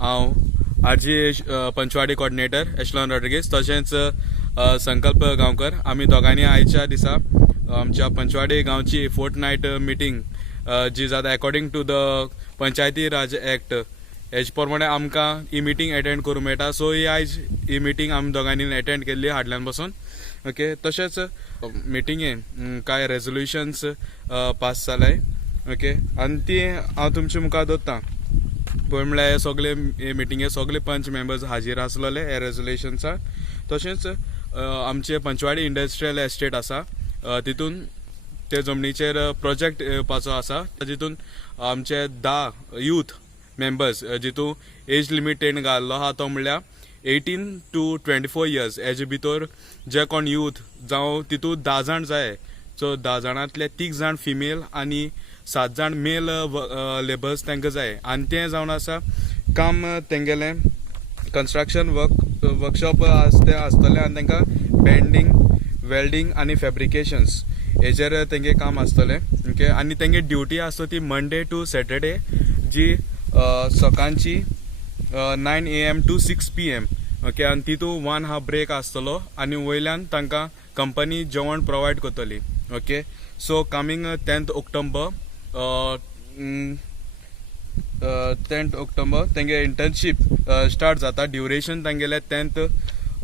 हांव RG Panchwadi coordinator Eshlon Rodrigues तशेंच संकल्प गांवकर आमी दोगांनी आयच्या दिसा आमच्या पंचवाडी गांवची फोर्टनायट मिटींग जी जाता according to the Panchayati Raj act हेजे प्रमाणे आमकां ही मिटींग अटेंड करूंक मेळटा. सो ही आयज ही मिटींग आमी दोगांनी अटेंड केल्ली हाडल्यान पासून. ओके, तशेंच मिटींगेन कांय रेजोल्युशन्स पास जालाय. ओके, आनी ती हांव तुमच्या मुखार दवरतां. पळय म्हळ्यार हे सगळे मिटींगे सगळे पंच मेंबर्स हाजीर आसलेले हे रेजोल्युशन्साक. तशेंच आमचे पंचवाडी इंडस्ट्रियल एस्टेट आसा तितून ते जमनीचेर प्रोजेक्ट येवपाचो आसा. तितून आमचे 10 यूथ मेंबर्स जितू एज लिमीट तेणें घाल्लो आहा तो म्हणल्यार 18 to 24 years. हेजे भितर जे कोण यूथ जावं तितून 10 जाण जाय. सो 10 जाणांतले 3 जाण फिमेल आनी 7 जाण मेल लेबर्स तांकां जाय. आनी तें जावन आसा काम तेंगेलें कन्स्ट्रक्शन वर्कशॉप आसतलें आनी तांकां बेंडिंग, वेल्डिंग आनी फॅब्रिकेशन्स हेजेर तेंगे काम आसतलें. ओके, आनी तेंगे ड्युटी आसता ती मंडे टू सॅटर्डे जी सकाळची 9 AM to 6 PM. ओके, आनी तितून 1 hour ब्रेक आसतलो आनी वयल्यान तांकां कंपनी जेवण प्रोवायड करतली. Okay, so coming 10th October तेंगे इंटर्नशीप स्टार्ट जाता. ड्युरेशन तांगेले 10th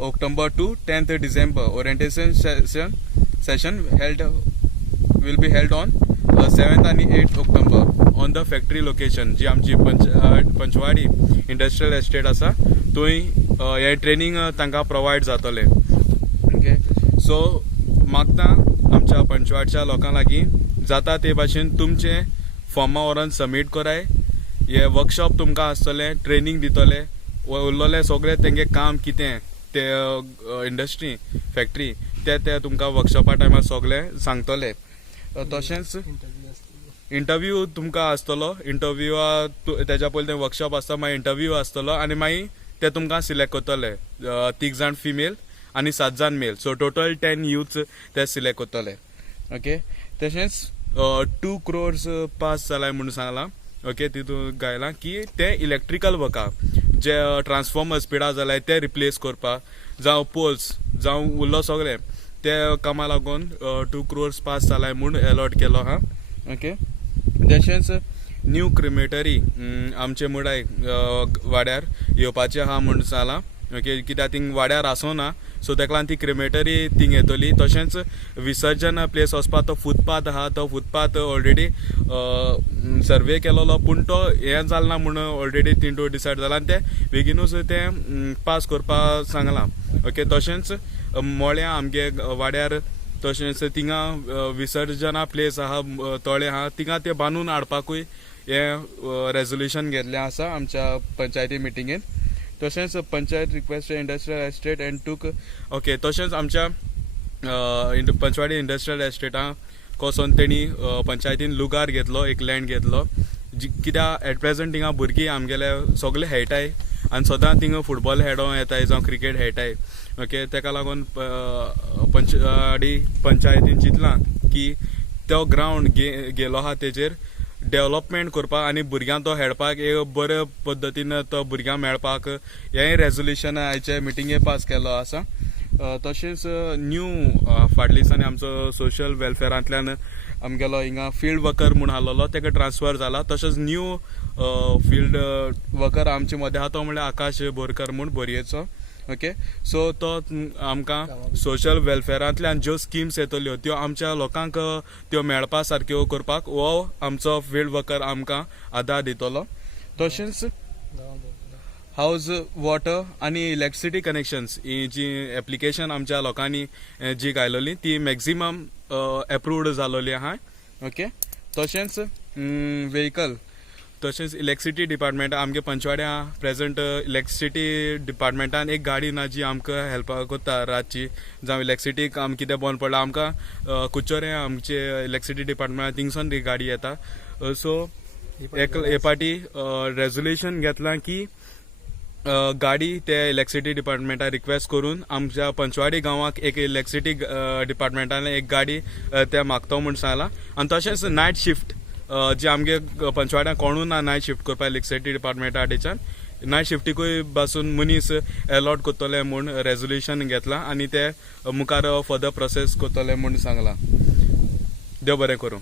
October to 10th December. Orientation session will be held on 7th and 8th October on the factory location जी आमची पंचवाडी इंडस्ट्रियल एस्टेट आसा थंय हे training तांकां provide जातले. Okay, so मागता आमच्या पंचवाडच्या लोकां लागीं जाता ते भाशेन तुमचे फॉर्मा व्हरून सबमीट कराय. हे वर्कशॉप तुमकां आसतले, ट्रेनिंग दितले, उरलेले सगळे तेंगे काम कितें ते इंडस्ट्री फॅक्टरी ते तुमकां वर्कशॉपा टायमार सगळे सांगतले. तशेंच इंटरव्यू तुमकां आसतलो. इंटरव्यूआ तेज्या पयलीं तें वर्कशॉप आसता, मागीर इंटरव्यू आसतलो आनी मागीर ते तुमकां सिलेक्ट करतले. 3 जाण फिमेल आनी 7 जाण मेल. सो टोटल 10 यूथ ते सिलेक्ट करतले. ओके, तशेंच 2 crores पास जालाय म्हणून सांगलां. ओके, तितून गायलां की ते इलेक्ट्रिकल वर्का जे ट्रान्सफॉर्मर स्पिडा जाल्यार ते रिप्लेस करपाक जावं पोल्स जावं उरलो सगळे ते कामा लागून 2 crores पास जालाय म्हूण अलॉट केलो आहा. ओके, तशेंच न्यू क्रिमेटरी आमचे मुडाय वाड्यार येवपाचे आहा म्हूण सांगलां. ओके, कित्याक थिंग वाड्यार आसोना सो तेका लागून ती क्रिमेटरी थिंग येतली. तशेंच विसर्जन प्लेस वचपाक तो फुटपाथ आहा तो फुटपाथ ऑलरेडी सर्वे केलोलो पूण तो हें जालना म्हूण ऑलरेडी तिंटू डिसायड जाला आनी ते बेगीनूच ते पास करपाक सांगलां. ओके, तशेंच मोळ्या आमगे वाड्यार तशेंच थिंगा विसर्जना प्लेस आहा तळे आहा थिंगा ते बांदून हाडपाकूय हे रेजोल्युशन घेतलें आसा आमच्या पंचायती मिटिंगेन. तशेंच panchayat request industrial estate end टूक. ओके, तशेंच आमच्या पंचवाडी इंडस्ट्रियल एस्टेटा कोसोन तेणी पंचायतीन लुगार घेतलो, एक लँड घेतलो कित्याक एट प्रेझंट थिंगा भुरगीं आमगेले सगळे खेळटाय आनी सदां थिंगा फुटबॉल खेळोंक येताय जावं क्रिकेट खेळटाय. ओके, तेका लागून पंचवाडी पंचायतीन चिंतलां की तो ग्रावंड गेलो आहा तेजेर डेव्हलपमेंट करपाक आनी भुरग्यांक तो खेळपाक एक बरे पद्दतीन तो भुरग्यांक मेळपाक हें रेजोल्युशन आयचे मिटिंगे पास केलो आसा. तशेंच न्यू फाटल्या दिसांनी आमचो सोशल वेलफेअरांतल्यान आमगेलो हिंगा फील्ड वर्कर म्हूण आसलेलो तेका ट्रान्सफर जाला. तशेंच न्यू फील्ड वर्कर आमचे मदें आहा तो म्हणल्यार आकाश बोरकर म्हूण बोरयेचो. ओके, सो तो आमकां सोशल वेलफेअरांतल्यान ज्यो स्किम्स येतल्यो त्यो आमच्या लोकांक त्यो मेळपा सारक्यो करपाक हो आमचो फील्ड वर्कर आमकां आदार दितलो. तशेंच हावज वॉटर आनी इलेक्ट्रिसिटी कनेक्शन्स ही जी एप्लिकेशन आमच्या लोकांनी जी घायलोली ती मॅक्झिमम एप्रूव्ड जालोली आहा. ओके, तशेंच वेहिकल तशेंच इलेक्ट्रिसिटी डिपार्टमेंट आमगे पंचवाड्या प्रेझंट इलेक्ट्रिसिटी डिपार्टमेंटान एक गाडी ना जी आमकां हेल्प करता रातची जावं इलेक्ट्रिसिटीक आम कितें बंद पडला आमकां कुच्चोरे आमचे इलेक्ट्रिसिटी डिपार्टमेंटान थिंगसून ती गाडी येता. सो हे पाटी रेजोल्युशन घेतलां की गाडी ते इलेक्ट्रिसिटी डिपार्टमेंटाक रिक्वेस्ट करून आमच्या पंचवाडी गांवाक एक इलेक्ट्रिसिटी डिपार्टमेंटान एक गाडी ते मागतो म्हूण सांगलां. आनी तशेंच नायट शिफ्ट जे आमगे पंचवाड्याक कोणूय ना नायट शिफ्ट करपा इलेक्ट्रिसिटी डिपार्टमेंटा कडच्यान नायट शिफ्टीकूय पासून मनीस अलॉट करतले म्हूण रेजोल्युशन घेतला आनी ते मुखार फर्दर प्रोसेस करतले म्हूण सांगला. देव बरें करूं.